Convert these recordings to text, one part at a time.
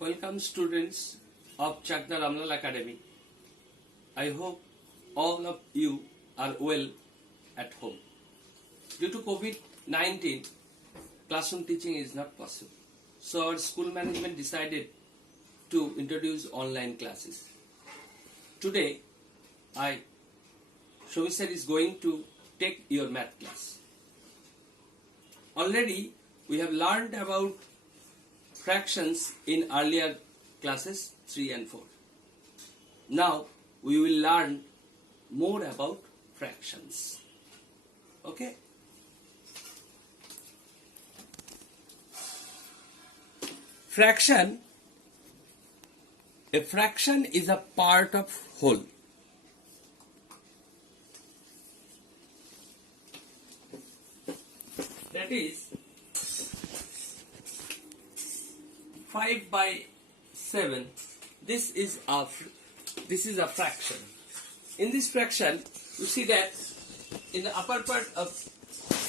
Welcome students of Chakda Ramlal Academy. I hope all of you are well at home. Due to COVID-19, classroom teaching is not possible. So our school management decided to introduce online classes. Today, Shomisar is going to take your math class. Already, we have learned about fractions in earlier classes 3 and 4. Now we will learn more about fractions. Okay? Fraction. A fraction is a part of whole. That is 5 by 7. This is a fraction. In this fraction, you see that in the upper part of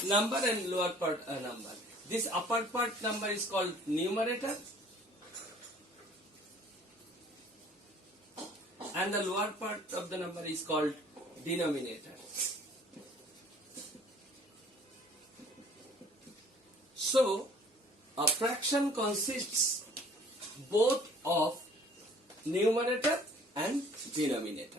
number and lower part a number. This upper part number is called numerator, and the lower part of the number is called denominator. So, a fraction consists both of numerator and denominator.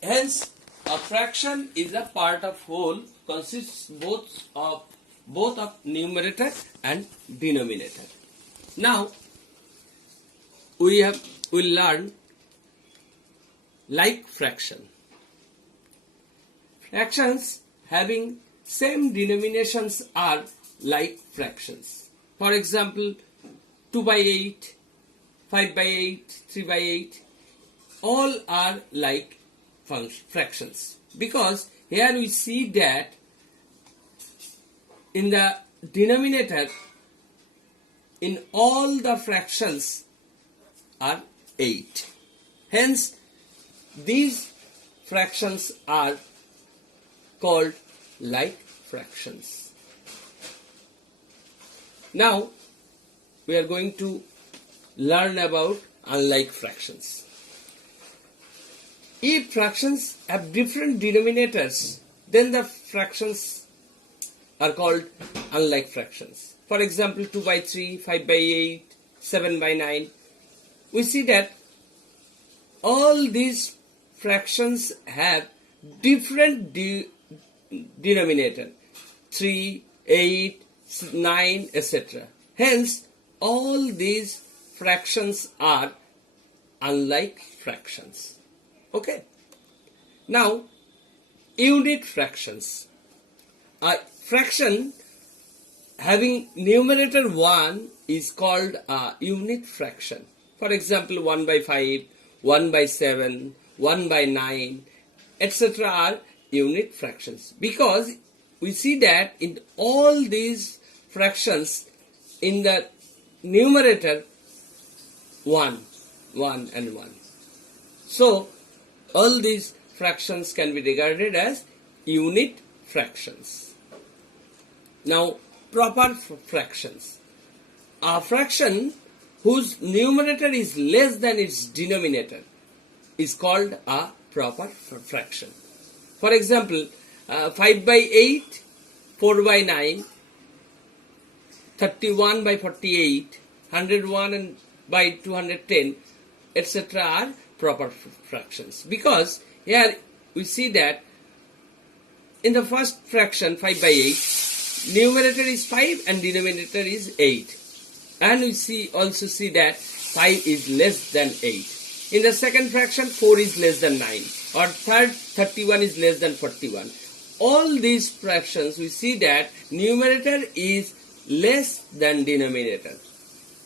Hence, a fraction is a part of whole, consists both of numerator and denominator. Now, we'll learn like fraction. Fractions having same denominations are like fractions. For example, 2 by 8, 5 by 8, 3 by 8, all are like fractions. Because here we see that in the denominator, in all the fractions are 8. Hence, these fractions are called like fractions. Now, we are going to learn about unlike fractions. If fractions have different denominators, then the fractions are called unlike fractions. For example, 2 by 3, 5 by 8, 7 by 9. We see that all these fractions have different denominator. 3, 8, 9, etc. Hence, all these fractions are unlike fractions. Okay. Now, unit fractions. A fraction having numerator 1 is called a unit fraction. For example, 1 by 5, 1 by 7, 1 by 9, etc. are unit fractions. Because we see that in all these fractions, in the numerator 1 and 1. So, all these fractions can be regarded as unit fractions. Now, proper fractions. A fraction whose numerator is less than its denominator is called a proper fraction. For example, 5 by 8, 4 by 9, 31 by 48, 101 by 210, etc. are proper fractions. Because here we see that in the first fraction 5 by 8, numerator is 5 and denominator is 8. And we also see that 5 is less than 8. In the second fraction 4 is less than 9. Or third 31 is less than 41. All these fractions we see that numerator is less than denominator.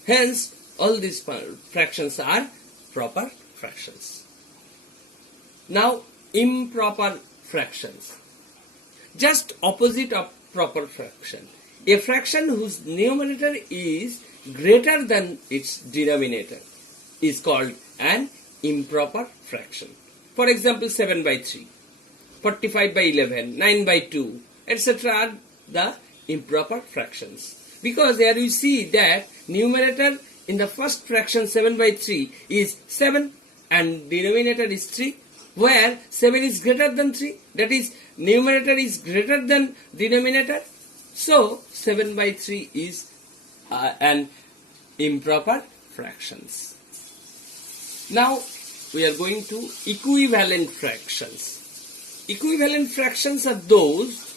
Hence, all these fractions are proper fractions. Now, improper fractions. Just opposite of proper fraction. A fraction whose numerator is greater than its denominator is called an improper fraction. For example, 7 by 3, 45 by 11, 9 by 2, etc. are the improper fractions. Because here you see that numerator in the first fraction 7 by 3 is 7 and denominator is 3, where 7 is greater than 3, that is numerator is greater than denominator. So 7 by 3 is an improper fractions. Now we are going to equivalent fractions. Equivalent fractions are those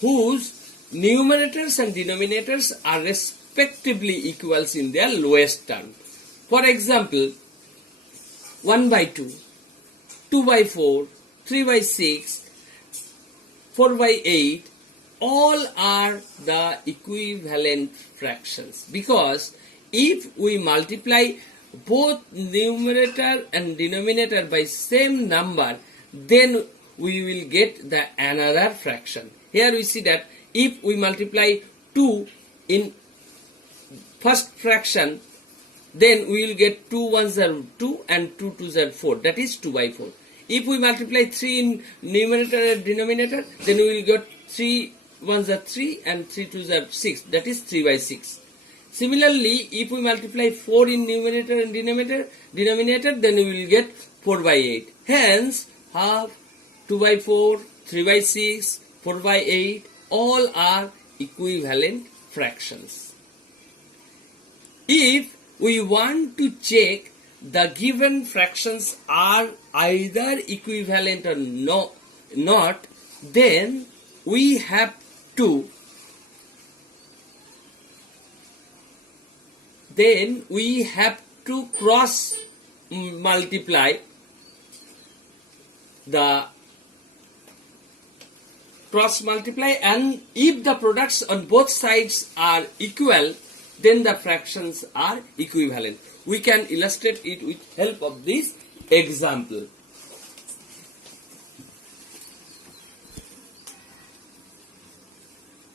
whose numerators and denominators are respectively equals in their lowest term. For example, 1 by 2, 2 by 4, 3 by 6, 4 by 8, all are the equivalent fractions, because if we multiply both numerator and denominator by same number, then we will get the another fraction. Here we see that if we multiply 2 in first fraction, then we will get 2 ones are 2 and 2 twos are 4, that is 2 by 4. If we multiply 3 in numerator and denominator, then we will get 3 ones are 3 and 3 twos are 6, that is 3 by 6. Similarly, if we multiply 4 in numerator and denominator, then we will get 4 by 8. Hence, half, 2 by 4, 3 by 6, 4 by 8, all are equivalent fractions. If we want to check the given fractions are either equivalent or not, then we have to cross multiply and if the products on both sides are equal, then the fractions are equivalent. We can illustrate it with help of this example.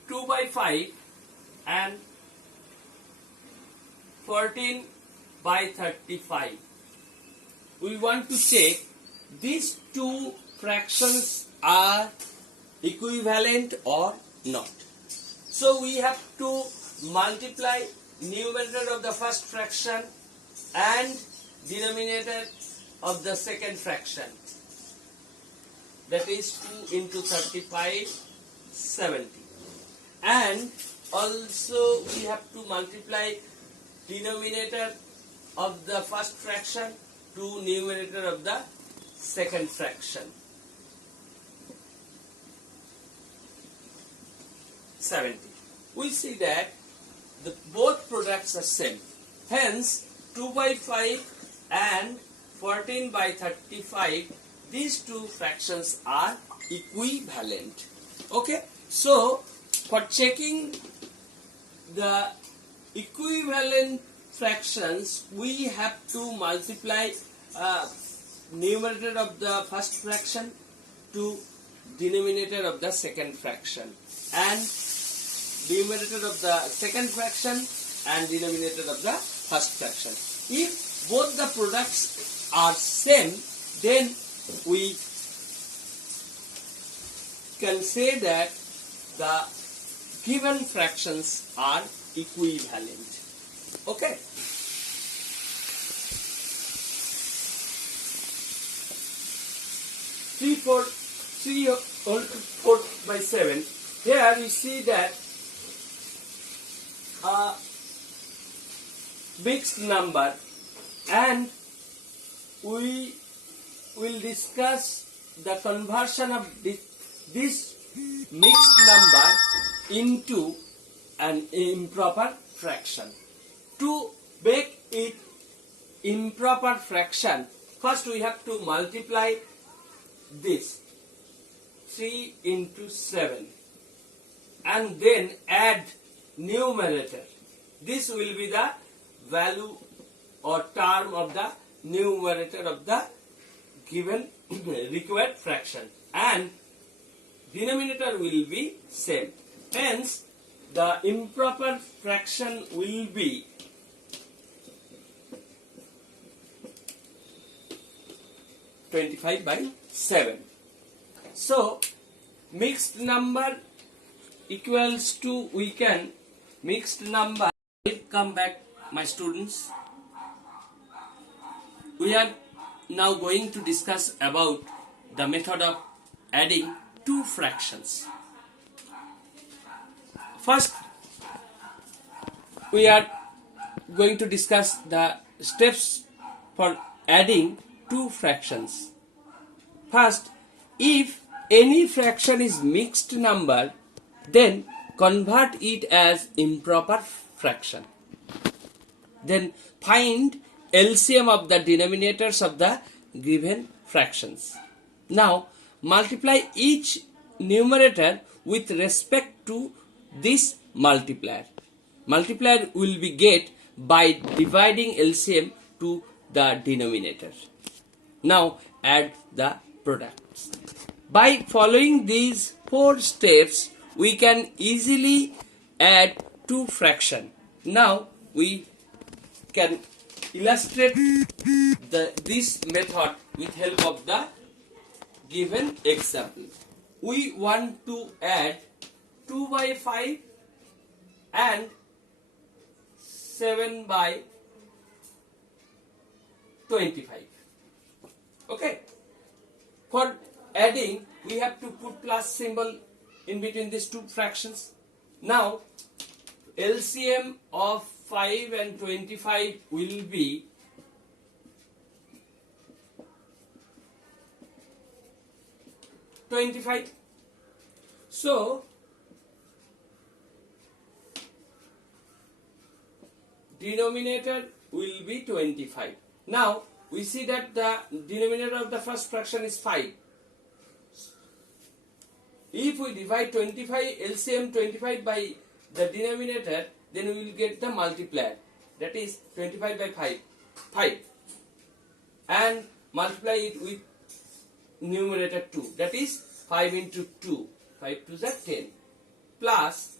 Two by 5 and 14 by 35. We want to check these two fractions are equivalent or not. So we have to multiply numerator of the first fraction and denominator of the second fraction. That is 2 into 35, 70. And also we have to multiply denominator of the first fraction to numerator of the second fraction. 70. We see that both products are same. Hence, 2 by 5 and 14 by 35, these two fractions are equivalent. Okay. So, for checking the equivalent fractions, we have to multiply numerator of the first fraction to denominator of the second fraction, and numerator of the second fraction and denominator of the first fraction. If both the products are same, then we can say that the given fractions are equivalent. Okay. Three whole 4 by 7. Here we see that a mixed number, and we will discuss the conversion of this mixed number into an improper fraction. To make it improper fraction, first we have to multiply this 3 into 7 and then add numerator. This will be the value or term of the numerator of the given required fraction, and denominator will be same. Hence, the improper fraction will be 25 by 7. So, mixed number equals to, we can mixed number. Come back, my students. We are now going to discuss about the method of adding two fractions. First, we are going to discuss the steps for adding two fractions. First, if any fraction is mixed number, then convert it as improper fraction. Then find LCM of the denominators of the given fractions. Now multiply each numerator with respect to this multiplier. Multiplier will be get by dividing LCM to the denominator. Now add the products. By following these 4 steps, we can easily add two fractions. Now we can illustrate this method with help of the given example. We want to add 2 by 5 and 7 by 25. Okay. For adding, we have to put plus symbol in between these two fractions. Now LCM of 5 and 25 will be 25. So denominator will be 25. Now we see that the denominator of the first fraction is 5. If we divide 25 LCM 25 by the denominator, then we will get the multiplier, that is 25 by 5, and multiply it with numerator 2, that is 5 into 2, 5 to the 10, plus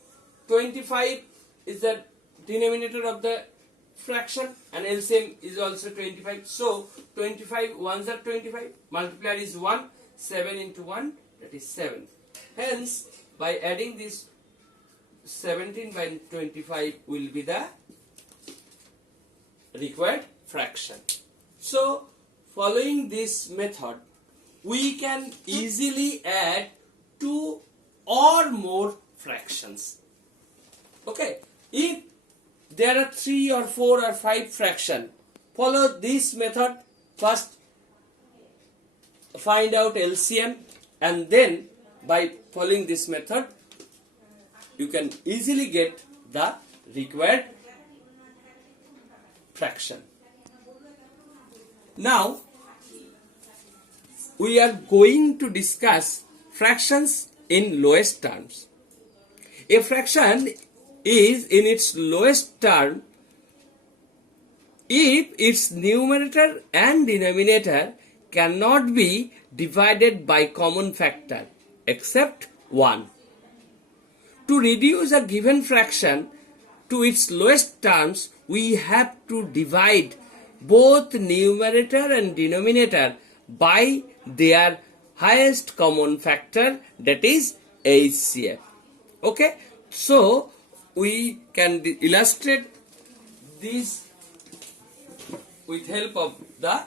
25 is the denominator of the fraction and LCM is also 25. So 25 ones are 25, multiplier is 1, 7 into 1, that is 7. Hence, by adding this 17 by 25 will be the required fraction. So, following this method, we can easily add 2 or more fractions. Okay, if there are 3 or 4 or 5 fractions, follow this method. First, find out LCM, and then by following this method, you can easily get the required fraction. Now, we are going to discuss fractions in lowest terms. A fraction is in its lowest term if its numerator and denominator cannot be divided by common factor except 1. To reduce a given fraction to its lowest terms, we have to divide both numerator and denominator by their highest common factor, that is HCF. Okay, so we can illustrate this with help of the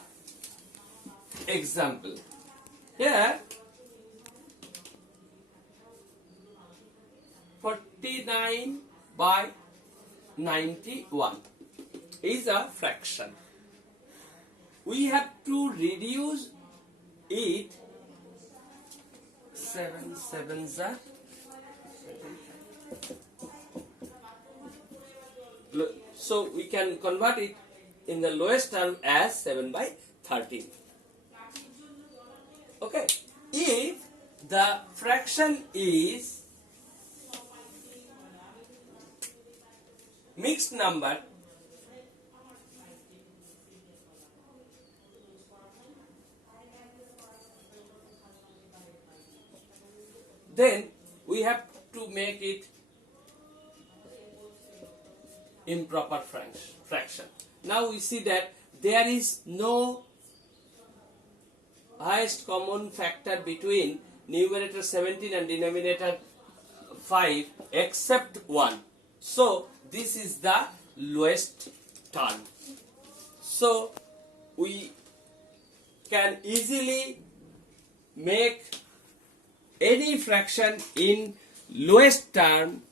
example. Here 49 by 91 is a fraction. We have to reduce it. 7 sevens are 7. So we can convert it in the lowest term as 7 by 13. Okay. If the fraction is mixed number, then we have to make it improper fraction. Now we see that there is no highest common factor between numerator 17 and denominator 5 except 1. So this is the lowest term. So we can easily make any fraction in lowest term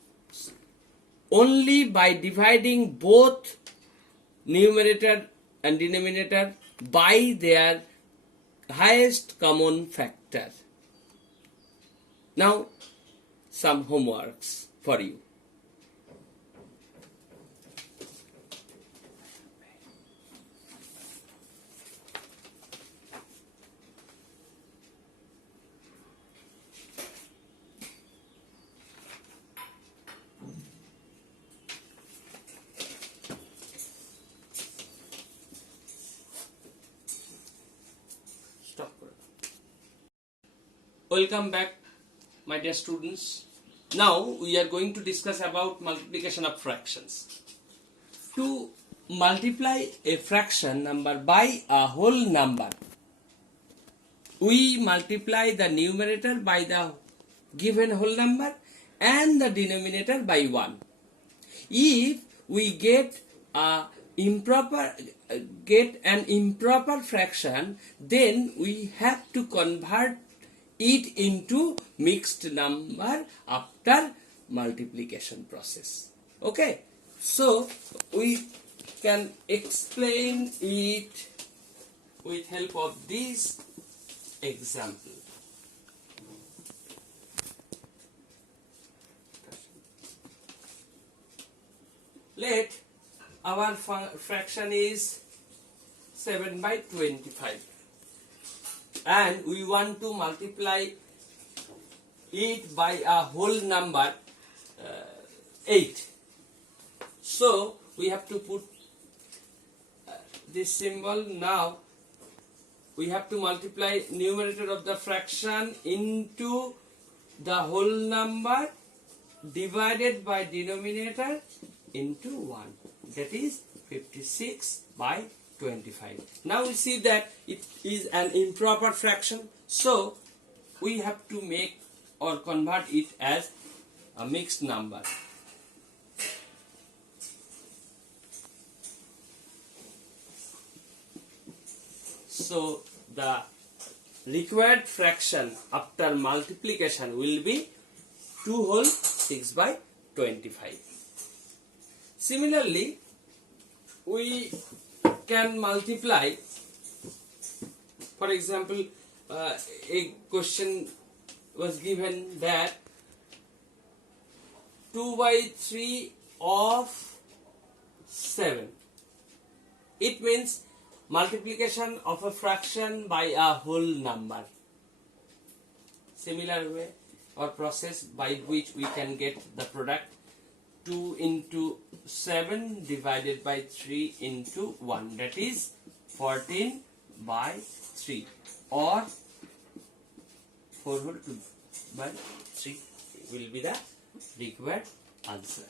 only by dividing both numerator and denominator by their highest common factor. Now some homeworks for you. Welcome back, my dear students. Now we are going to discuss about multiplication of fractions. To multiply a fraction number by a whole number, we multiply the numerator by the given whole number and the denominator by 1. If we get an improper fraction, then we have to convert it into mixed number after multiplication process. Okay, so we can explain it with help of this example. Let our fraction is 7 by 25. And we want to multiply it by a whole number 8. So we have to put this symbol. Now we have to multiply numerator of the fraction into the whole number divided by denominator into 1. That is 56 by 25. Now we see that it is an improper fraction, so we have to make or convert it as a mixed number. So the required fraction after multiplication will be 2 whole 6 by 25. Similarly, we can multiply, for example, a question was given that 2 by 3 of 7. It means multiplication of a fraction by a whole number. Similar way or process by which we can get the product 2 into 7 divided by 3 into 1, that is 14 by 3, or 4 whole 2 by 3 will be the required answer.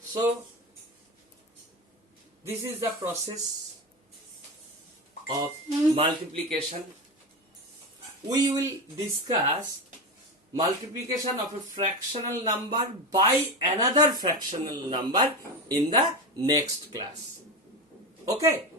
So this is the process of multiplication. We will discuss multiplication of a fractional number by another fractional number in the next class. Okay.